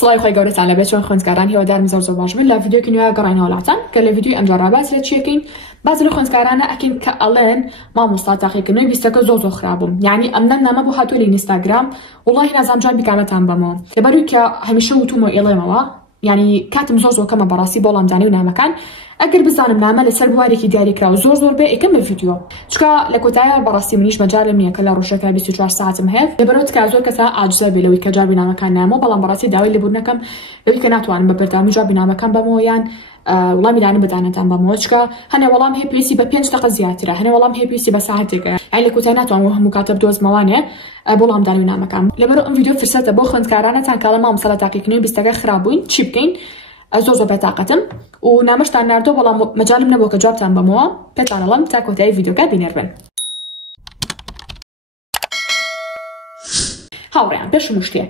سڵای خۆی گەورەتان لەبێت چۆن خوێندکاران هیوادارم زۆر باش بن لە ڤیدیۆکی نوێ گەڕاینەوە وڵاتان کە لە ڤیدیۆی ئەمجارە باس لە چیەکەین باز لە خوێندکارانە ئەکەین کە ئەڵێن مامۆستا تاقیکردنەوەی بیستەکە زۆر خراپبووم یعنی ئەمدەم نامە بۆ هاتووە لە ئینستاگرام وڵڵاهی نازانم جواب بیکانەتان بەمەوە لەبەروی کە هەمیشە وتومەوە ئێڵێمەوە یعنی کاتم زۆر کەمە بەڕاستی بۆڵام دانی و نامەکان ئەگەر بزانم نامە لەسەر بوارێکی دیاریکراوە زۆر بێ ئەکەم بە ڤیدیۆ چکە لە کۆتایە بەڕاستی منیش مەجالم نییە کە لە ڕۆژەکە 24 ساعتم هەیە لەبەرەوە تکا زۆر کەسە ئاجزە بێ لەوەی کە جوابی نامەکان نامەوە بەڵام بەڕاستی داوای لێبوور نەکەم لەوەی کە ناتوانم بە بەردەوامی جوابی نامەکان بەمەوە یان وەڵامی دانم بەدانەتان بەمەوە چکە هەنێ وەڵام هەیە پێویستی بە 5 دقە زیاترە هەنێ وەڵام هەیە پێویستی بە ساعتێکە یعنی لە کۆتای ناتوانم هەموو کاتە بدۆزمەوانێ بۆ وەڵام دانی و نامەکان لەبەرەوە ئەم ڤیدیۆ فرسەتە بۆ خوێندکارانەتان کە ئەڵێ مامۆستا تاقیکردنەوەی بیستەکە خراپبووین چی بکەین زۆر بێتاقەتم و نامەشتان ناردۆ بەڵام مەجالم نەبووە کە جوابتان بەمەوە پێتان ئەڵێم تا کۆتایی ڤیدیۆکە بینێربن هاوڕێیان پێشم شتێ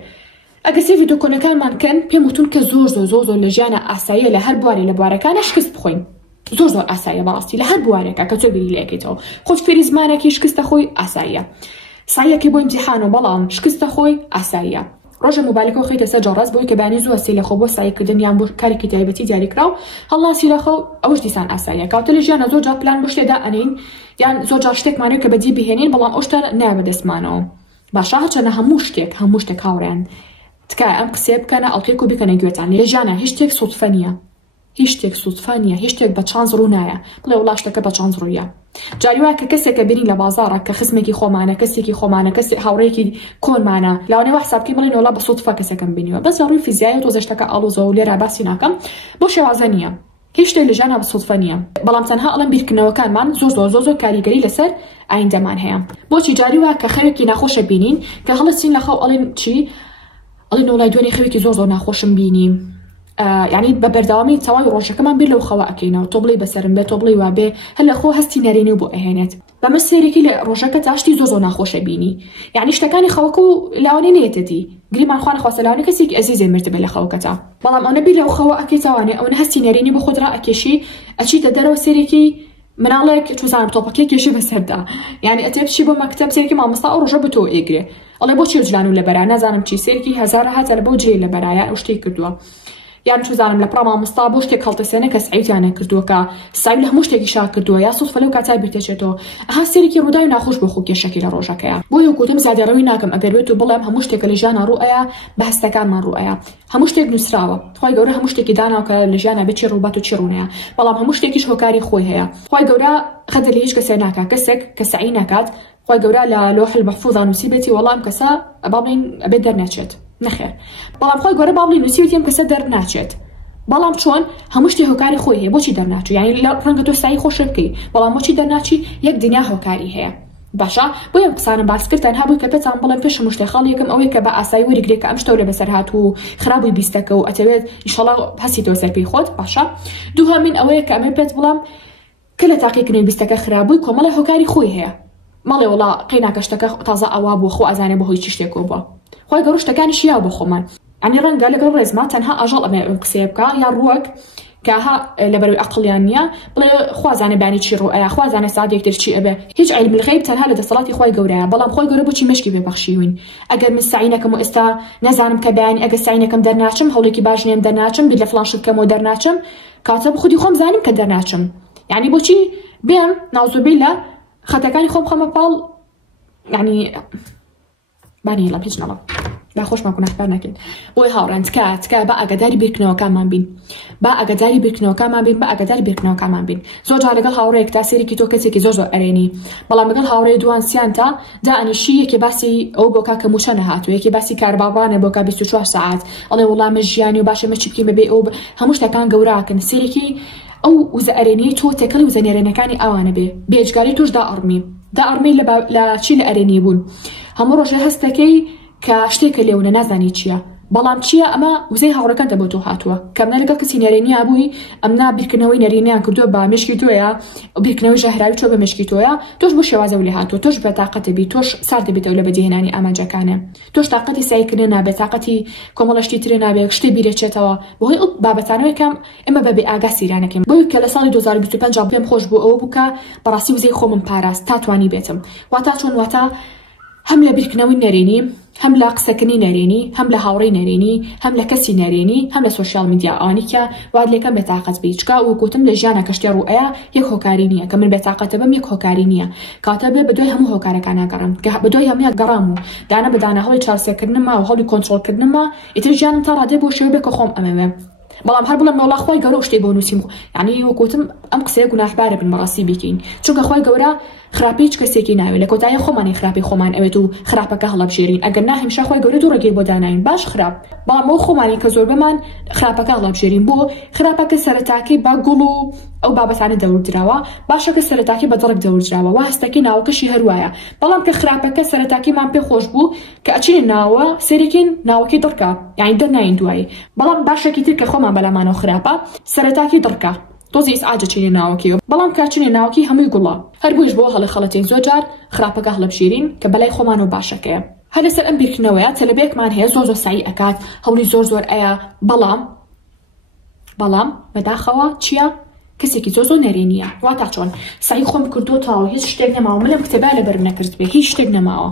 ئەگە سێ ڤیدیۆ کۆنەکانمان کەن پێم وتون کە زۆر لە ژیانە ئاساییە لە هەر بوارێ لە بوارەکانە شکست بخۆین زۆر ئاساییە بەڕاستی لە هەر بوارێکە کە تۆ بیری لەکەیتەوە خۆت فێری زمانێکی شکستە خۆی ئاساییە سایەکی بۆ ئیمتیحان و بەڵام شکستە خۆی ئاساییە ڕۆژە مۆبایلەکە خۆیتە سەر جەڕاز بۆی کە بەیانی زوو هەستی لەخۆ بۆ سایەکردن یان بۆ کارێکی تایبەتی دیاریکراو هەڵاسی لەخۆ ئەوش دیسان ئاساییە کەواتە لە ژیانە زۆر جار پلان بۆ شتێدا ئەنین یان زۆر جار شتێکمانەوە کە بەجێ بهێنین بەڵام ئەو شتە نایە بەدەستمانەوە باشە هەرچەندە هەموو شتێک هاوڕێیان تکایە ئەم قسێ بکەنە ئەڵقێک و بکەنە گوێتان لە ژیانە هیچ شتێک سوودفە نییە هیچ شتێک بە چانس ڕوو نایە بڵێ وڵا شتەکە بە چانس ڕوویە جاری وایە کە کەسێکە بینین لە بازاڕە کە خزمێکی خۆمانە کەسێکی خۆمانە کەسێک هاوڕێکی کۆنمانە لاوانەوە حسابکەی بڵێن وڵا بە سوودفە کەسێکم بینیوە بەس ڕووی فیزیایە تۆزە شتەکە ئاڵۆزە و لێرە باسی ناکەم بۆ شێوازە نییە هیچ شتێک لە ژیانە بە سوودفە نییە بەڵام تەنها ئەڵەم بیرکردنەوەکانمان زۆر کاریگەری لەسەر ئایندەمان هەیە بۆچی جاری وایە کە خەوێکی ناخۆشە بینین کە هەڵەچین لەخەو ئەڵێن چی ئەڵێن وڵای دوێنێ خەوێکی زۆر ناخۆشم بینی یعنی بە بەردەوامی تەواوی ڕۆژەکەمان بیر لەو خەوە ئەکەینەوە تۆ بڵێ بەسەرم بێت تۆ بڵێ وابێ هەر لە خۆ هەستی نەرێنی بۆ ئەهێنێت بەمە سێرێکی لە ڕۆژەکە تاشتی زۆر ناخۆشە بینی یعنی شتەکانی خەوەکە و لاوانێ نێتەتی گریمان خوان خواستە لاوانێ کەسێکی ئەزیزێ مرتبە لە خەوەکەتا بەڵام ئەوە بیر لەو خەوە ئەکەیتەوانێ ئەوە هەستی نەرێنی بۆ خۆت ڕائەکێشی ئەچیتە دەرەوە سێرێکی مناڵێک چوزانم تۆپەکەی کێشی بەسەردا یعنی ئەتێ بچی بۆ مەکتەب سێرکی مامۆستا ئەو ڕۆژە بە تۆ ئێگرێ ئەڵێ بۆچی جلان و لەبەرا نازانم چی سێرکی هەزار هاتە لە بۆ جێ لەبەرایە ئەو شتێک کردووە یان چوزانم لە پڕ مامۆستا بۆ شتێک هەڵتەسێنە کە سعیدیانە کردووە کە سعید لە هەموو شتێکی شا کردووە یا سوودفە لەو کاتای بێتێچێتەوە ئەها سێرێکی ڕووداوی ناخۆش بۆ خۆ کێشەکەی لە ڕۆژەکەیە بۆ یەکوتم زیادەڕەوی ناکەم ئەگەر بێت و بڵێم هەموو شتێکە لە ژیانە ڕوئەیە بە هەستەکانمان ڕوئەیە هەموو شتێک نووسراوە خی گەورە هەموو شتێکی داناوە کە لە ژیانە بێت چی ڕووبات و چی ڕوونەیە بەڵام هەموو شتێکیش هۆکاری خۆی هەیە خی گەورە خەدە لە هیچ کەسێ ناکات کەسێک کە سعی ناکات خی گەورە لە لۆح المەحفوظ نووسیبێتی وەڵام کەسە باڵین ئەبێت دەرناچێت نەخێر بەڵام خی گەورە باڵی نووسیوتی ئەم کەسە دەرناچێت بەڵام چۆن هەموو شتێ هۆکاری خۆی هەیە بۆچی دەرناچی یعنی ڕەنگە تۆ سایی خۆش بکەی بەڵام بۆچی دەرناچی یەک دنیا هۆکاری هەیە باشە بۆ ئەم قسانم باس کرد تەنها بووی کە پێتان بڵێم پێشم شتێ خاڵ یەکەم ئەوەیە کە بە ئاسایی وەرگرێت کە ئەم شتەورە بەسەر هاتوو خراپبووی بیستەکە و ئەتەوێت ئینشەڵڵا هەستی تۆ سەر پێی خۆت باشە دووهەمین ئەوەیە کە ئەمە پێت بڵام کە لە تاقیکردنەوەی بیستەکە خراپبووی کۆمەڵی هۆکاری خۆی هەیە مەڵێ وڵا قەیناکە شتەکە تازە ئەوا بووە خۆ ئەزانێ بەهۆی چی شتێکەوە بووە خۆی گەڕ شتەکانیش یا بۆ خۆمان ئەنی ڕەنگە لەگەڵ ڕێزما تەنها ئاژەڵ ئەمێ قسێ بکە یا ڕووەک کەها لەبەروی عەقڵیان نییە بڵێ خوازانە بانی چی ڕوئەیە خوازانە سادێکتر چی ئەبێ هیچ عیلم الغەیب تەنها لە دەسەڵاتی خۆی گەورەیە بەڵام خۆی گەورە بۆچی مشکی بێبەخشیوین ئەگەر من سعی نەکەم و ئێستا نەزانم کە بەیانی ئەگەر سعی نەکەم دەرناچم هەوڵێکی باش نێم دەرناچم بیر لە فڵان شت بکەمەوە دەرناچم کاتە خودی خۆم زانیم کە دەرناچم یعنی بۆچی بێم ناوزوبەی لە خەتەکانی خۆم خەمە پاڵ یعنی بانی لە هیچ نەڵە باخۆشمان گوناحبار نەکەین بۆی هاوڕێن تکە بە ئاگاداری بیرکردنەوەکانمان بین بە ئاگاداری بیرکردنەوەکانمان بین زۆر جار لەگەڵ هاوڕێک تا سێرێکی تۆ کەسێکی زۆر ئەرێنی بەڵام لەگەڵ هاوڕێ دوان سیان تا دائەنیشی یەکێ باسی ئەو بۆ کاکە موچە نەهاتوو یەکێ باسی کاربابانە بۆ کا 24 ساعت ئەڵێ وەڵامە ژیانی و باشە مەچی بکەین بەبێ ئەو هەموو شتەکان گەوراکن سێرێکی ئەو وزە ئەرێنی تۆ تێکەڵی وزە نێرێنەکانی ئەوانە بێ بێجگاری تۆش دائەڕمی لە چی لە ئەرێنی بوون هەموو ڕۆژێ هەستەکەی کە شتێکە لێونە نازانی چییە بەڵام چییە ئەمە وزەی هاوڕەکەتە بۆ تۆ هاتووە کەمنا لەگەڵ کەسی نەرێنیا بووی ئەمنا بیرکردنەوەی نەرێنیان کردووە بە مشکی تۆیە بیرکردنەوەی ژەهراوی چۆ بە مشکی تۆیە تۆش بۆ شێوازە لێ هاتووە تۆش بێتاقەتە بی تۆش سارد دەبێتەوە لە بەجێهێنانی ئامانجەکانە تۆش تاقەتی سایکردن نابێت تاقەتی کۆمەڵە شتی ترێ نابێت شتێ بیرێچێتەوە بۆهۆی ئەو بابەتانەوەی کەم ئێمە بەبێ ئاگا سیرانەکەین بۆی کە لە ساڵی 2025 پێم خۆش بوو ئەوە بووکە بەڕاستی وزەی خۆمم پاراست تا توانی بێتم واتە چۆن واتە هەم لە بیرکردنەوەی نەرێنی، هەم لە قسەکردنی نەرێنی، هەم لە هاوڕێی نەرێنی، هەم لە کەسی نەرێنی، هەم لە سوشیال میدیا ئەوانیکە واد لێکەم بێتاقەت بێ چکا وەکوتم لە ژیانە کە شتێ ڕوئەیە یەک هۆکاری نییە کە من بێتاقەتە بەم یەک هۆکاری نییە کاتە بێ بەدوای هەموو هۆکارەکان ناگەڕم بەدوای هەموویان گەڕام و دانە بەدانە هەڵی چارەسەرکردنمە و هەڵی کۆنتڕۆڵکردنمە ئیتر ژیانم تا ڕادێ بۆ شێوەیە بێ کە خۆم ئەمەوێ بەڵام هەر بڵێم وەڵا خۆی گەورە شتێ بۆ نووسیم یعنی وەکوتم ئەم قسەیە گوناحبارە بن بەڕاستی بیکەین چونکە خۆی گەورە خراپی هیچ کەسێکی ناوێت لە کۆتایی خۆمانی خراپی خۆمان ئەوێت و خراپەکە هەڵەبژێرین ئەگەر نا هەمیشە خۆی گەورە دوو ڕێگەی بۆ داناین باش خراپ بەڵام ئەو خۆمانی کە زۆر بمان خراپەکە هەڵەبژێرین بۆ خراپەکە سەرەتاکەی با گوڵ و ئەو بابەتانە دەوردراوە باشەکە سەرەتاکەی بە دڕک دەوردراوە و هەستەکەی ناوەکەشی هەروایە بەڵام کە خراپەکە سەرەتاکەیمان پێ خۆش بوو کە ئەچین ناوە سێرێکین ناوەکەی دڕکە یعنی دەرناین دوایی بەڵام باشەکی تر کە خۆمان بەلامانەوە خراپە سەرەتاکەی دڕکە تۆزی ئیسعاجە چینێ ناوەکیەوە بەڵام کاچینێ ناوەکی هەمووی گوڵە هەر بۆیش بۆ هەڵی خەڵەتین زۆر جار خراپەکە هەڵەبژێرین کە بەلای خۆمانەوە باشەکەیە هەر لەسەر ئەم بیرکردنەوەیە تەلەبەیەکمان هەیە زۆر سعی ئەکات هەوڵی زۆر ئەیە بەڵام بەداخەوە چییە کەسێکی زۆر نەرێنیە واتە چۆن سعی خۆم کردوتەوە هیچ شتێک نەماوە من لەم کتێبە لەبەرم نەکرد بێ هیچ شتێک نەماوە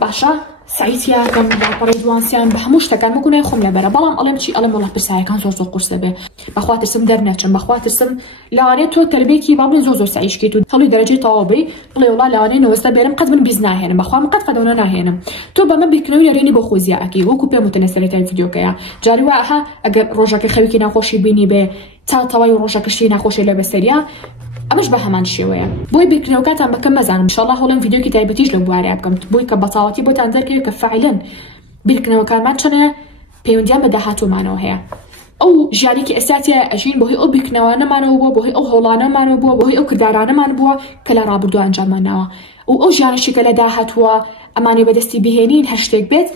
باشە سعیتیاکەم باپەڕی جوانسیان بە هەموو شتەکان مەگونای خۆم لەبەرە بەڵام ئەڵێم چی ئەڵێم وەڵا پرسایەکان زۆر قورس دەبێ بەخوا ترسم دەرنەچم بەخوا ترسم لەوانەیە تۆ تەربیەکی با بڵێن زۆر سعیشکیت و هەڵی دەرەجەی تەواو بی بڵێ وڵا لەوانەیە 90 بێرم قەت من بیز ناهێنم بەخوا من قەت قەدەونە ناهێنم تۆ بەمە بیرکردنەوەی نەرێنی بۆ خۆزیە ئەکەی وەکو پێم وتە سەرەتای ڤیدیۆکەیە جاری وا ئەها ئەگەر ڕۆژەکە خەویکی ناخۆشی بینی بێ تا تەواوی ڕۆژەکەشی ناخۆشی لە بەسەریە ئەمەش بە هەمان شێوەیە بۆی بیرکردنەوەکاتان بەکەم مەزانم انشاءالله هەوڵم ڤیدیۆکی تایبەتیش لەم بوارەیە بکەم بۆی کە بەتاواتی بۆتان دەرکەوێت کە فعیلەن بیرکردنەوەکانمان چەنە پەیوەندیان بە داهاتوومانەوە هەیە ئەو ژیانێکی ئەساتیە ئەژین بۆ هی ئەو بیرکردنەوانەمانەوە بووە بۆ هی ئەو هەوڵانەمانەوە بووە بۆ هی ئەو کردارانەمان بووە کە لە ڕابردوو ئەنجامماناوە و ئەو ژیانەشی کە لە داهاتووە ئەمانەی بەدەستی بهێنین هەر شتێک بێت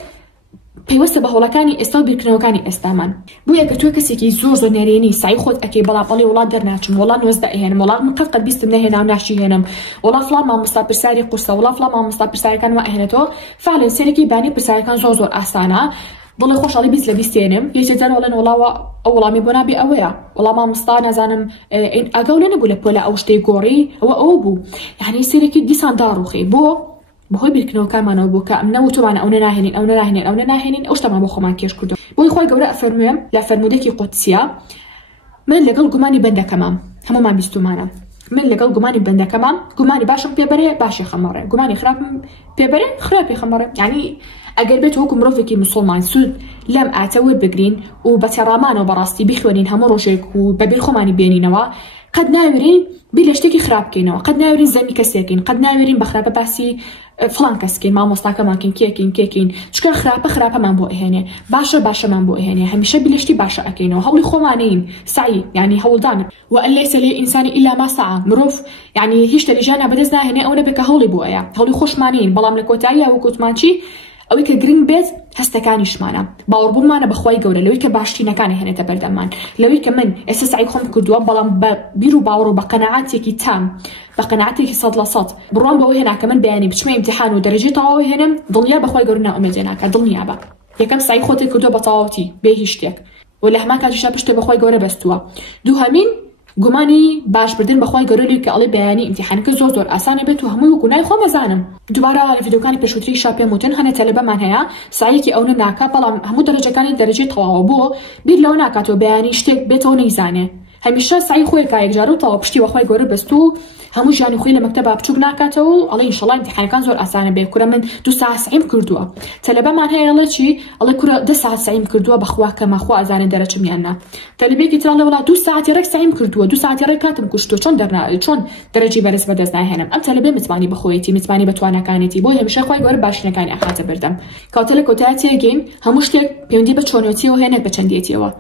پێوەستە بە هەوڵەکانی ئێستا و بیرکردنەوەکانی ئێستامان بووە کە تۆ کەسێکی زۆر نەرێنی سعی خۆت ئەکەی بەڵام بەڵێ وڵات دەرناچم وڵات 90 ئەهێنم وڵات من قەت بیستم نەهێنا و ناشی هێنم وڵا فڵان مامۆستا پرسیاری قورسە وڵا فڵان مامۆستا پرسیارەکان وا ئەهێنێتەوە فعلا سەرێکی بانی پرسیارەکان زۆر ئاسانە بڵێ خۆشحاڵی بیست لە بیستێنم یەکجار وڵێن وڵاوە ئەو وڵامی بۆ نابێ ئەوەیە وڵا مامۆستا نازانم ئەگەڵ لێ نەبوو لە پۆلە ئەو شتەی گۆڕی ئەوە بوو یعنی سەرێکی دیسان داڕوخی بۆ بەهۆی بیرکردنەوەکانمانەوە بوو کە نەوتوانە ئەو نەناهێنین ئەو شتەمان بۆ خۆمان کێش کردو بۆی خۆی گەورە ئەفەرموێم لە فەرمودێکی قودسیە من لەگەڵ گومانی بەندەکەمام هەمومان بیستومانە من لەگەڵ گومانی بەندەکەمام گومانی باشم پێبەرێ باشی خەمەڕێ گومانی خراپم پێبەرێ خراپی خەمەڕێ یعنی ئەگەر بێت وەکو مرۆڤێکی مسڵمان سوود لەم ئاتە وەربگرین و بە تێڕامانەوە بەڕاستی بیخوێنین هەموو ڕۆژێک و بەبیر خۆمانی بێنینەوە قەت ناوێرین بیر لە شتێکی خراپکەینەوە قەت ناوێرین زەمی کەسێکین قەت ناوێرین بە خراپە باسی فلان کەسکین مامۆستاکەمانکین کێکین چکە خراپەمان بۆ ئەهێنێ باشەمان بۆ ئەهێنێ هەمیشە بیلشتی باشە ئەکەینەوە هەوڵی خۆمانین سعی یعنی هەوڵدان وأن ليس للإنسان إلا ما سعى مرۆڤ یعنی هیچ تەریژانە بەدەست ناهێنێ ئەو نەبێت کە هەوڵی بۆ ئەیە هەوڵی خۆشمانین بەڵام لە کۆتاییە وەکوتمانچی ئەوەی کە گرنگ بێت هەستەکانیشمانە باوەڕبوونمانە بەخوای گەورە لەوەی کە باشترینەکانی هێنێتە بەردەمان لەوەی کە من ئێستا سعی خۆم کردووە بەڵام بە بیر و باوەڕ و بە قەناعەتێکی تام بە قەناعەتێکی 100% بڕوام بەوەی هێنا کە من بەیانی بچمە ئیمتیحان و دەرەجەی تەواوی هێنم دڵنیا بەخوای گەورە نائومێدێ ناکات دڵنیا بە یەکەم سعی خۆتی کردووە بە تەواوەتی بێ هیچ شتێک و لە هەمان کاتیشا پشتە بەخوای گەورە بەستووە دووهەمین گومانی باشبردن بەخوای گەورە کە ئەڵێ بەیانی ئیمتیحانەکە زۆر ئاسانە بێت و هەمووی گونای خۆ مەزانم دووبارە لە ڤیدیۆکانی پێشووتری شاپێ موتن هەنە تەلەبەمان هەیە سایەکی ئەوە ناکا بەڵام هەموو دەرەجەکانی دەرەجەی تەواوە بۆ بیر لەوە ناکاتەوە بەیانی شتێک بێتەوە نەیزانێ هەمیشە سعی خۆی کایەکجار و تەواو پشتی بەخوای گەورە بەستوو هەموو ژیانی خۆی لە مەکتەبا بچووک ناکاتەوە و ئەڵێ ئینشەڵڵا ئیمتیحانەکان زۆر ئاسانە بێ کورە من 2 ساعت سعیم کردووە تەلەبەمان هەیە ئەڵێ چی ئەڵێ کورە 2 ساعت سعیم کردووە بەخوا کەمە خوا ئەزانێ دەرەچمیاننا تەلەبێکی تر ئەڵێ وڵا 2 ساعتی ڕێک سعیم کردووە 2 ساعتی ڕێک کاتم کوشتووە چۆن دەرەجی بەرز بەدەست ناهێنم ئەم تەلەبێ متمانی بەخۆیەتی متمانی بە توانەکانێتی بۆی هەمیشە خوای گەورە باشترینەکانی ئەخاتە بەردەم کەواتە لە کۆتایی تێگەین هەموو شتێک پەیوەندی بە چۆنیەتیەوە هێنێت بە چەندیەتیەوە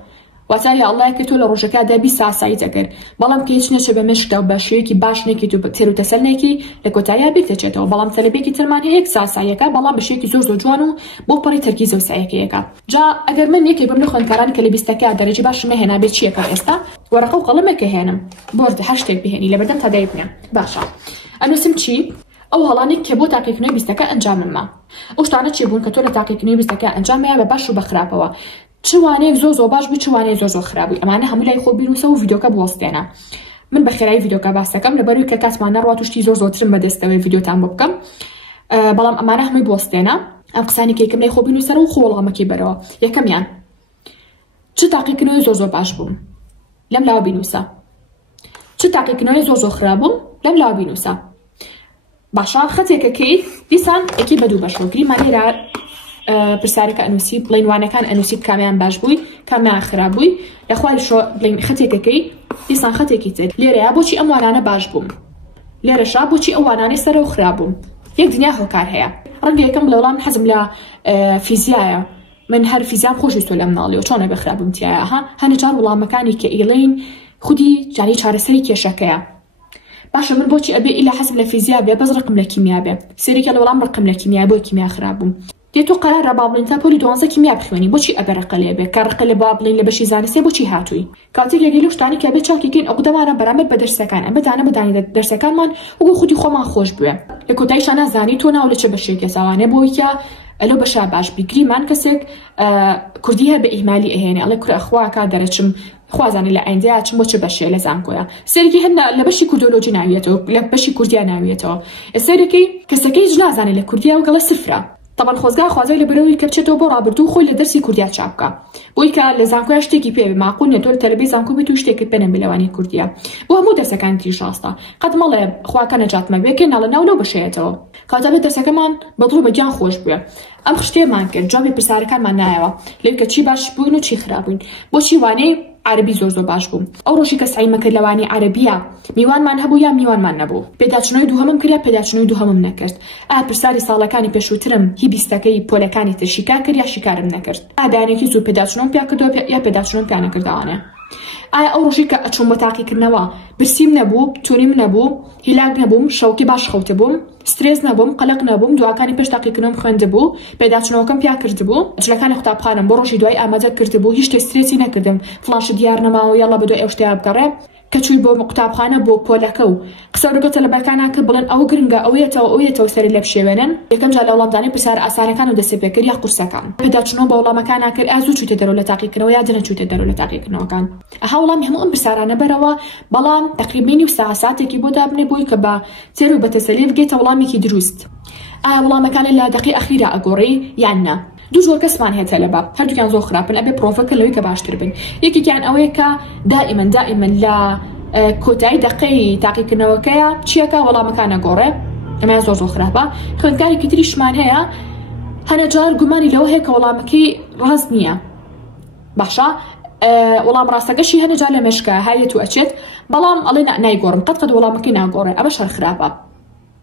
واتای الله کە تۆ لە ڕۆژەکەدا 20 ساعت سعی دەکرد بەڵام کە هیچ نەچێ بە مشکە و بە شێوەیەکی باش نەکەیت و تێر و تەسەلنێکی لە کۆتاییە بیر دەچێتەوە بەڵام تەلەبێکی ترمان هەیە 1 ساعت سعیەکە بەڵام بە شێوەیەکی زۆر جوان و بۆ پەڕی تەرکیز و سعیەکەیەکە جا ئەگەر من یەکێ بم لە خوێندکارانی کە لە 20ەکە دەرەجی باشم نەهێنا بێت چیەکە ئێستا وەرەقە و قەڵەمێکە هێنم بۆرد هەر شتێک بهێنی لەبەردەم تا دایبنێ باشە ئەنووسم چی ئەو هەڵانێک کە بۆ تاقیکردنەوەی 20ەکە ئەنجاممە ئەو شتانە چی بوون کە تۆ لە تاقیکردنەوەی 20ەکە ئەنجامەیە بە باش و بە خراپەوە چوانێک زۆر باش بوو چوانێک زۆر خراپبووی ئەمانە هەموو لای خۆ بیرروسە و ڤیدیۆکە بوەستێنە من بە خێرایی ڤیدیۆکە باس دەکەم لەبەروی کە کاتمان نەڕات توشتی زۆرترم بەدەستەوەی ڤیدیۆتان بۆ بکەم بەڵام ئەمانە هەمووی بوەستێنە ئەم قسانی کەیکەم لای خۆ بنووسەرە و خۆ وەڵامەکەی بەرەوە. یەکەمیان چ تاقیکردنەوەی زۆر باش بووم لەم لاوە بینووسە، چ تاقیکردنەوەی زۆر خراپ بووم لەم لاوە بینووسە. باشە خەتێکەکەی دیسان ئەکی بە دوو بەشەوە گریمان لێرە پرسیارەکە ئەنووسی بڵین وانەکان ئەنووسیت کامیان باش بووی کامیان خراپ بووی لە خواریشەوە بڵین خەتێکەکەی دیسان خەتێکی تر لێرەیە بۆچی ئەم وانانە باش بووم، لێرەشا بۆچی ئەو وانانەی سەرە و خراپ بووم. یەک دنیا هۆکار هەیە. ڕەنگە یەکەم لە وەڵام حەزم لە فیزیایە، من هەر فیزیام خۆشویستۆ لەم ناڵێ و چۆنە بەخرابم تایە هەنە جار وەڵامەکانی کە ئیڵین خودی جاری چارەسەری کێشەکەیە. باشە من بۆچی ئەبێ ئیلا حەزم لە فیزیا بێ بەس ڕقم لە کیمیا بێ، سێرێکە لە وەڵام ڕقم لە کیمیا بۆ کیمیا خراپ بووم. دێت تۆ قەرارە با بڵین تا پۆلی 12 کیمیا بخوێنی بۆچی ئەبێ ڕقە لێ بێ، کە ڕقە لێ با بڵین لە بەشی زانستێ بۆچی هاتووی. کاتێک یەکێ لەو شتانی کە بێ چاکیکەین ئەو دەمانە بەرامبەر بە دەرسەکان ئەم بەدانە بەدانی دەرسەکانمان وەکو خودی خۆمان خۆش بوێ. لە کۆتاییشان نازانی تۆ ناو لە چه بەشێکە زاوانێ بۆی کە ئەلۆ بەشا باش بیگریمان کەسێک کوردی هەر بە ئیهمالی ئەهێنێ ئەڵێ کورە خوا کا دەرەچم خوازانی لە ئایندەیە چم بۆ چه بەشێ لە زانکۆیە. سەرێکی هەر لە بەشی کوردۆلۆجی ناویێتەوە لە بەشی کوردیا ناویێتەوە. سەرێکی کەسەکەی هیچ نازانێت لە کوردیا و گەڵە سفرە. طبعا خۆزگا خوازای لە بەرەوەی کە بچێتەوە بۆ ڕابردوو خۆی لە دەرسی کوردیا چاپ بکە بۆی کە لە زانکۆیە شتێکی پێ بێ ماقول نێت تۆ لە تەلەبەی زانکۆ بێت و شتێکی پێ نەبێ لەوانی کوردیا بۆ هەموو دەرسەکانی تریش ڕاستە. قەت مەڵێ خواکە نەجاتمە بێ کە ناڵە ناو لەو بەشەیەتەوە کاتە بێت دەرسەکەمان بەدڵ و بەگیان خۆش بووە. ئەم خشتێمان کرد جوابی پرسیارەکانمان نایەوە لێک کە چی باش بووین و چی خراپ بووین. بۆچی وانەی عربی زۆر باش بووم. ئەو ڕۆژی کە سعی مەکرد لەوانی عربیە میوانمان هەبوو یا میوانمان نەبوو. پێداچنەوەی دووهەمم کرد یا پێداچنەوەی دووهەمم نەکرد. پرسیاری ساڵەکانی پێشووترم هی بیستەکەی پۆلەکانی تر شیکار کرد یا شیکارم نەکرد. دانێکی زوو پێداچنەوەم پیا کردەوە یا پێداچنەوەم پیا نەکردەوانە. ئایا ئەو ڕۆژی کە ئەچووم بۆ تاقیکردنەوە برسیم نەبوو، تونیم نەبوو، هیلاک نەبووم، شەوکی باش خەوتە بووم، سترێس نەبووم، قەلق نەبووم، دواکانی پێش تاقیکردنەوەم خوێندبوو، پێداچنەوەکەم پیا کردبوو، جلەکانی قوتابخانەم بۆ ڕۆژی دوای ئامادە کردبوو، هیچ شتێ سترێسی نەکردم، فڵاش دیار نەماوە یاڵا بەدوای ئەو شتەیە بگەڕێ. کە چووی بۆ قوتابخانە بۆ پۆلەکە و قسە وەرگرتە لە بەرکانان کرد بڵێن ئەو گرنگە ئەوەیەتەوە سەری لە بشێوێنن. یەکەم جار لە وەڵامدانی پرسیار ئاسانەکان و دەسێ پێکرد یا قورسەکان. پێداچنەوە بە وەڵامەکانان کرد ئازوو چوویتە دەرەوە لە تاقیکردنەوە یا نەچوویتە دەرەوە لە تاقیکردنەوەکان. وەڵامی هەموو ئەم پرسیارانە بەرەوە بەڵام تقریبا نیو ساعاتێکی بۆ دابنێ بۆی کە بە تێر و بەتەسەلی بگێتە وەڵامێکی دروست. ئایا وەڵامەکانە لە دەقی ئەخیرا ئەگۆڕی یان نە؟ دوو جۆر کەسمان هەیە تەلەبە هەردووکیان زۆر خراپن ئەبێ پرۆڤەکە لەوەی کە باشتر بن. یەکێکیان ئەوەیە کە دائیمەن لە کۆتایی دەقەی تاقیکردنەوەکەیە چیەکە وەڵامەکانە گۆڕێ ئەمە زۆر خراپە. خوێندکارێکی تریشمان هەیە هەنە جار گومانی لەوە هەیە کە وەڵامەکەی ڕاست نییە. باشە وەڵام ڕاستەکەشی هەنە جار لە مێشکە هایەت و ئەچێت بەڵام ئەڵێ نایگۆڕم قەت وەڵامەکەی ناگۆڕێ ئەمە شەر خراپە.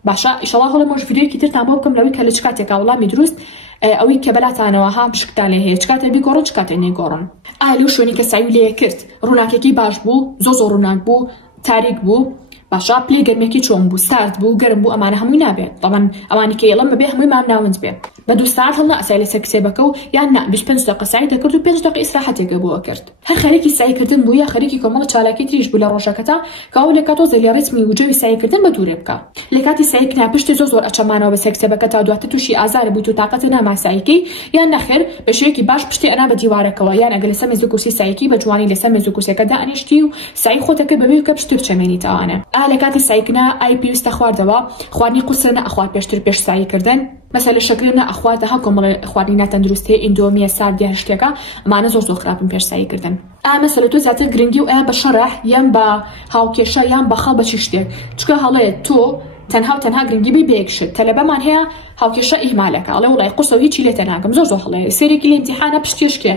باشە ئیشەڵا هەڵە مۆژ ڤیدیۆیەکی ترتان بۆ بکەم لەوەی کە لە چ کاتێکا وەڵامی دروست ئەوەی کە بەلاتانەوە ها پشکتان لێ هەیە چ کاتێ بیگۆڕن چ کاتێ نەیگۆڕن. ئایا لەو شوێنی کە ساوی لێ کرد ڕووناکێکی باش بوو زۆر ڕووناک بوو تاریک بوو باشە پلێ گەرمێکی چۆن بوو سارد بوو گەرم بوو ئەمانە هەمووی نابێت طبعاً ئەوانی کە ئێڵم بەبێ هەمووی مام ناوەند بێ بە 2 ساعت هەڵ نەئەسای لەسەر کتێبەکە و یان نا 25 دقیقە سعی دەکرد و 5 دقیقە ئیسراحەتێکە بۆ کرد. هەر خەریکی سعیکردن بوو یا خەریکی کۆمەڵ چالاکی تریش بوو لە ڕۆژەکەتا کە ئەو لە کاتۆ لە ڕێتمی وجەوی سعیکردن بە دوورێ بکە. لە کاتی سعیکردن پشتی زۆر ئەچەمانەوە بەسەر کتێبەکە تا دواتر تووشی ئازار بوویت و تااقەت ناما سعیکەی یان نەخێر بە شێوەیەکی باش پشتی ئەنا بە دیوارەکەەوە یان ئەگەر لەسەر مێز و کورسی سعیکی بە جوانی لەسەر مێز و کورسەکە دائنیشتی و سعی خۆتەکە بەبێ کە پشتی بچەمێنیتەوانە. لە کاتی سعیکردن ئای پێویستە خواردەوە خواردنی قورسە نەئەخوات پێشتر پێش سعیکردن مەسەلە شەکرێ نەئەخوات ها کۆمەڵ خواردنی ناتەندروستی ئیندۆمیە ساردی هەر شتێکە ئەمانە زۆر خراپن پێش سعیکردن. مەسەلە تۆ زیاتر گرنگی و ئایا بە شەڕح یان بە هاوکێشە یان بە خەڵ بە چی شتێک چکە هەڵەیە تۆ تەنها گرنگی بێ بەیەکشت تەلەبەمان هەیە هاوکێشە ئیهمالەکە ئەڵێ وڵای قورسەوە هیچی لێتە ناکەم زۆر هەڵەیە سێرێکی لە ئیمتیحانە پشتێشکێ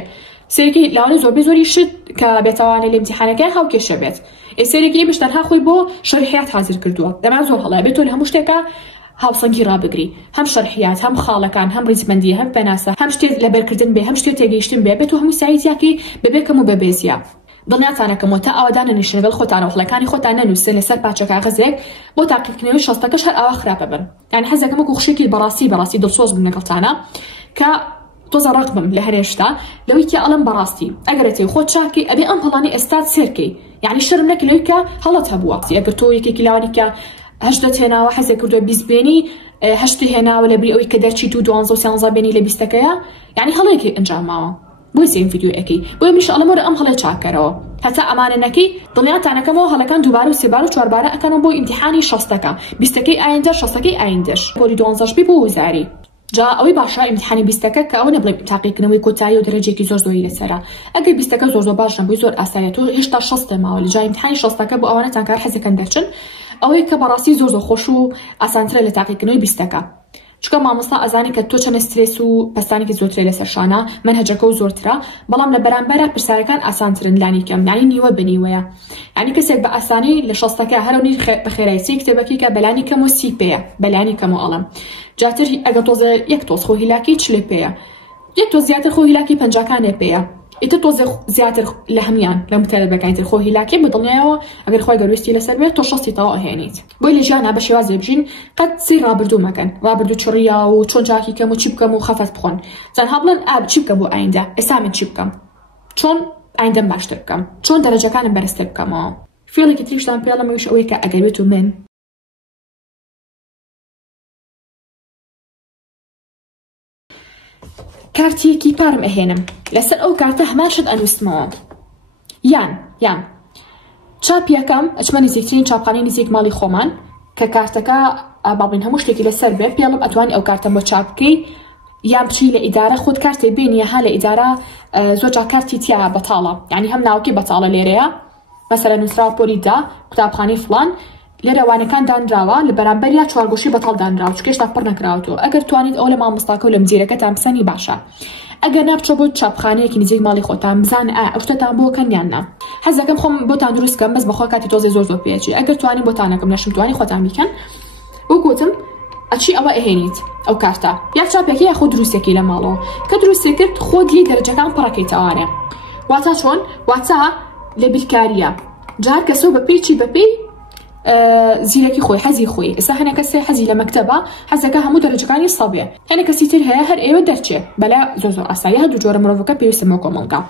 سێرێکی لاوانی زۆری شت کە بێتەوانێت لە ئیمتیحانەکەی هاوکێشە بێت سێرێکی ئێمەش تەنها خۆی بۆ شەرحیات حازر کردووە دەما زۆر هەڵەیە بێت تۆ لە هەموو شتێکە هاوسەنگی ڕابگری هەم شەرحیات هەم خاڵەکان هەم ڕیزبەندی هەم پێناسە هەم شتێک لەبەرکردن بێ هەم شتێک تێگەیشتن بێ بێت و هەموو سایتیاکی بەبێکەم و بەبێزیە دڵنیاتانەکەمەوە تا ئەوەدان نەنیشن بەڵ خۆتانە وڵەکانی خۆتان نەنووسن لەسەر پاچە کاغەزێک بۆ تاقیکردنەوەی شەستەکەش هەر ئەوە خراپە بن یعنی حەزەکەم وەکو خوشێکی بەڕاستی دڵسۆز بم لەگەڵتانە کە تۆزە ڕقمم لە هەرێشتا لەوەی کە ئەڵم بەڕاستی ئەگەرەتێ خۆت چاکی ئەبێ ئەم هەڵانی ئێستات سێرکەی یعنی شەرم نەکە لەوەی کە هەڵەت هەبووە ئەگەر تۆ یەکێکی لاوانی کە هەشتت هێناوە حەزێک کردووە بیست بێنی هەشتی هێناوە لەبری ئەوەی کە دەرچیت و 12 و 13 بێنی لە بیستەکەیە یعنی هەڵەیەکی ئەنجاماوە بۆی سێم ڤیدیۆ ئەەکەی بۆی میش ئەڵەم وەرە ئەم هەڵێ چاکەرەوە هەتا ئەمانەکەی دڵنیاتانەکەمەوە هەڵەکان دووبارە و سێبار و چواربارە ئەکەنەوە بۆ ئیمتیحانی 60ەکە 20ەکەی ئایندە 60ەکەی ئایندەش بۆری 12 بۆ وزاری جا ئەوەی باشە ئیمتحانی 20ەکە کە ئەوە نەبڵێ تاقیکردنەوەی کۆتایی و دەرەجێکی زۆر زۆری لەسەرە ئەگەر 20ەکە زۆر باش نەبووی زۆر ئاساییە تۆ هێشتا 60 ماوە لە جای ئیمتحانی 60ەکە بۆ ئەوانەتان کار حەزەکەن دەرچن ئەوەی کە بەڕاستی زۆر خۆش و ئاسانترە لە تاقیکردنەوەی 20ەکە چکە مامۆستا ئەزانی کە تۆ چەنە سترێس و پەستانێکی زۆرترێ لەسەر شانە منهەجەکە و زۆرترە بەڵام لە بەرامبەرە پرسیارەکان ئاسانترن لانی کەم یعنی نیوە بنیوەیە یعنی کەسێک بە ئاسانی لە 60ەکە هەرونی بەخێرایی کتێبەکەی کە بەلانی کەم و سی پێیە بەلانی کەم و ئەڵم جاتر ئەگە تۆزە یەک تۆز خۆ هیلاکی چلێ پێیە یەک تۆز زیاتر خۆ هیلاکی 50کانێ پێیە ئیتر تۆز زیاتر لە هەمیان لە متەلەبەکانی خۆ هیلاکی بەدڵنیایەوە ئەگەر خۆی گەروێستی لەسەر بێت تۆ 60 تەواو ئەهێنیت بۆی لە ژیانە بە شێوازێ بژین قەت سی ڕابردوو مەکەن ڕابردوو چڕیا و چۆن جاکی کەم و چی بکەم و خەفەت بخۆن تەنها بڵێن ئاب چی بکەم بۆ ئایندە ئێستا من چی بکەم چۆن ئایندەم باشتر بکەم چۆن دەرەجەکانم بەرزتر بکەمەوە فێڵێکی تریشتان پێ دەڵێمەوەش ئەوەیە کە ئەگەر بێت و من کارتێکی پارم ئەهێنم لەسەر ئەو کارتە هەمان شت ئەنووسمەوە یان چاپیەکەم ئەچمە نزیکترین چاپخانەی نزیک ماڵی خۆمان کە کارتەکە باڵین هەموو شتێکی لەسەر بێ پێڵم ئەتوانی ئەو کارتە بۆ چاپ بکەی یان بچی لە ئیدارە خۆت کارتێ بێنیە ها لە ئیدارە زۆر جا کارتی تیا بەتاڵە یعنی هەم ناوکی بەتاڵە لێرەیە مەسەلەن نووسراوە پۆلیدا قوتابخانەی فڵان لێرەوانەکان دانراوە لە بەرامبەر یا چوارگۆشی بەتاڵ دانراوە چکە هێشتا پڕ نەکراوەتەوە ئەگەر توانیت ئەو لە مامۆستاکە و لە مزیرەکەتان بسەنی باشە ئەگەر نابچۆ بۆ چاپخانەیەکی نزیک ماڵی خۆتان بزانە ئەو شتتان بۆ کەنیان نا حەز دەکەم خۆم بۆتان دروستکەم بەس بەخۆ کاتی تۆزێ زۆر پێچی ئەگەر توانی بۆتانەکەم نەشم توانی خۆتان بیکەن وەگوتم ئەچی ئەوە ئەهێنیت ئەو کارتە یا چاپێکی یا خۆ دروستێکی لە ماڵەوە کە دروستێ کرد خۆ دی دەرەجەکان پڕەکەیتەوانێ واتە چۆن واتە لە بیرکاریە جار کەسە بە پێی بەپێی زیرەکی خۆی حەزی خۆی ئێستا هەنە کەسێ حەزی لە مەکتەبە حەزەکە هەموو دەرەجەکانی سەبێ هەنە کەسی تر هەیە هەر ئێوە دەرچێ بەلا زۆر ئاسایی هەردوو جۆرە مرۆڤەکە پێویستمە کۆمەڵگا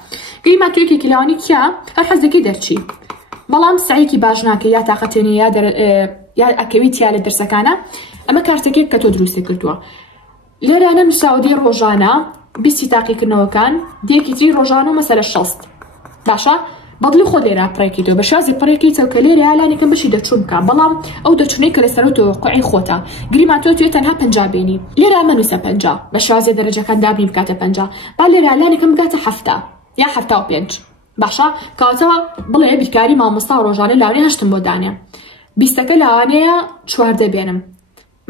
گەیما توێکێکی لەوانی کیا هەر حەزەکەی دەرچی بەڵام سعیکی باش ناکە یا تاقەتێنێ یا ئەکەویت یا لە دەرسەکانە ئەمە کارتێکێک کە تۆ دروستی کردووە لێرانە نووساودی ڕۆژانە بیستی تاقیکردنەوەکان دیەکی تری ڕۆژان و مەسەلە 60 باشە بەدڵی خۆ لێرە پڕێکیتەوە بە شازی پڕێکیتەوە کە لێرە یالانێکم بەشی دەچوون بکە بەڵام ئەو دەچونەی کە لەسەر تۆقعی خۆتە گریمان تۆ توێ تەنها 50 بێنی لێرە منووسە 50 بە شازێ دەرەجەکان دابنی بکاتە 50 با لێرە یالانێکم بکاتە 70 یا 75 باشە کەواتەوە بڵێ بیرکاری مامۆستا ڕۆژانە لاوانەیە 8 بۆ دانێ 20ەکە لاوانەیە 14 بێنم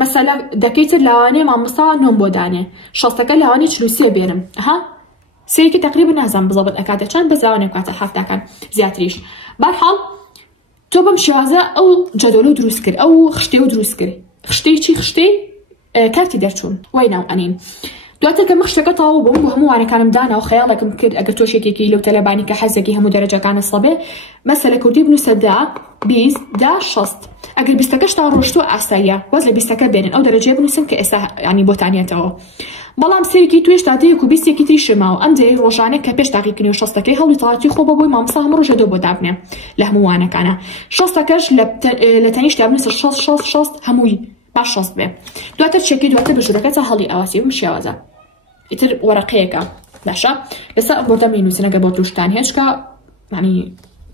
مەسەلە دەکەیتر لاوانەیە مامۆستا 9 بۆ دانێ 60ەکە لاوانەیە 43 بێنم سێکی تقریبا نازان بزەبت ئەکاتە چەند بەزاوانێ بکاتە هەفتەکان زیاتریش بەرحاڵ تۆ بەم شێوازە ئەو جەدۆلە دروست کرد ئەو خشتێ و دروست کرد خشتەی کارتی دەرچوون وای ناو ئەنین دواتر کە مەخشتەکە تەواو بووم بۆ هەموو وانەکانم دانا و خەیاڵێکم کرد ئەگەر تۆ شێتێکی لەو تەلەبانی کە حەزێکی هەموو دەرەجەکانە سەبێ مەسەلە کوردی بنووسە 10 20 60 ئەگەر 20ەکەش تا ڕۆشتووە ئاساییە وەز لە 20ەکە بێنن ئەو دەرەجێ بنووسن کە ئێستا ینی بۆتانێتەوە بەڵام سێکی توێش تا دەیەک و 20ێکی تری شماوە ئەم دەیە ڕۆژانێک کە پێش تاقیکردنی و 60ەکەی هەوڵی تەواوی خۆ بۆی مامۆستا هەموو ڕۆژە دۆ بۆ دابنێ لە هەموو وانەکانە 60ەکەش لە تەنیشتا بنووسە 60 هەمووی باش 60 بێ دواتر چێکی دواتر بەژوورەکە تا هەڵی ئاواسی بم شێوازە ئیتر وەرەقەیەکە باشە لەسەر بۆردەمی نووسنەکە بۆ توشتان هێچکە ینی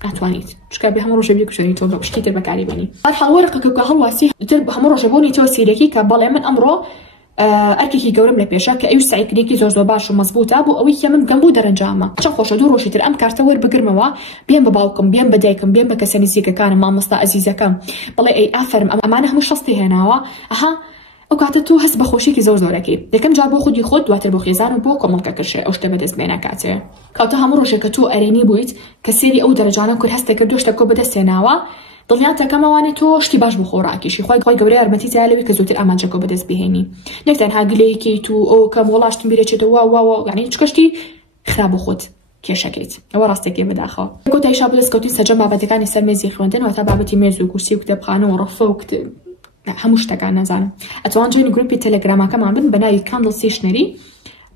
ناتوانیت چکە بێ هەموو ڕۆژە بێکوشێنی تۆ بە پشتی تر بەکاری بێنی بەرحاڵ وەرەقەکە کە هەڵواسی تر هەموو ڕۆژە بۆنیتەوە سیرەکی کە بەڵێ من ئەمڕۆ ئەرکێکی گەورم لە پێشە کە ئەوش سعیکردێکی زۆر باش و مەزبوطە بۆ ئەوەی کە من گەم بوو دەرەنجامە چەند خۆشە دوو ڕۆژی تر ئەم کارتە وەربگرمەوە بێن بە باوکم بێن بە دایکم بێن بە کەسە نزیکەکانم مامۆستا ئەزیزەکەم بڵێ ئەی ئافەرم ئەمانە هەموو 60 هێناوە ئەها ئەو کاتە تۆ هەست بە خۆشێکی زۆرەکەی یەکەم جار بۆ خودی خۆت دواتر بۆ خێزان و بۆ کۆمەڵکە کرشێ ئەو شتە بەدەست بێنە کاتێ کەواتە هەموو ڕۆژێک کە تۆ ئەرێنی بوویت کە سێری ئەو دەرەجانە کورد هەستێکە دۆشتە کۆ بەدەستێناوە دڵنیان تەکەمەوانی تۆ شتی باش بۆ خۆڕاکیشی خۆی گەورەی یارمەتی تایلەوەی کە زۆرتر ئامانجەکە بەدەست بهێنی نەک تەنها گلەیەکیت و ئەو کەم وەڵاشتم بیرێچێتەوە وا یعنی چکەشتی خراپ بۆ خۆت کێشەکەیت ئەوە ڕاستێکی بەداخەوە کۆتایشا بەدەستکەوتین سەرجەم بابەتەکانی سەر مێزی خوێندن واتە بابەتی مێز و کورسی و کتێبخانە و ڕەفە و هەموو شتەکان نەزانم ئەتوان جوین گروپی تەلەگرامەکەمان بن بە ناوی کاندڵ سیشنەری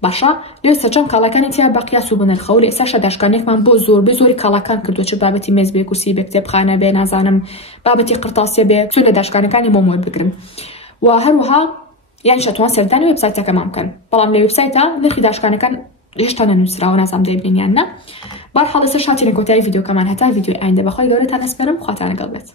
باشە لێ سەرجەم کاڵەکانی تیا بە قیاس و بنرخە و لە ئێستاشە داشکانێکمان بۆ زۆری کاڵەکان کردووە چ بابەتی مێز بێ کورسی بێ کتێبخانە بێ نازانم بابەتی قرتاسیە بێ چۆن لە داشکانەکانی مۆمۆر بگرم و هەروەها یان شەتوان سەردانی وێبسایتەکەمان بکەن بەڵام لە وێبسایتە نرخی داشکانەکان هێشتا نەنووسراوە نازانم دەیبینیان نە بەرحاڵ ئێستا شاتینە کۆتایی ڤیدیۆکەمان هەتا ڤیدیۆی ئایندە بەخوای گەورەتان ئەسپێرم خواتانە گەڵبێت.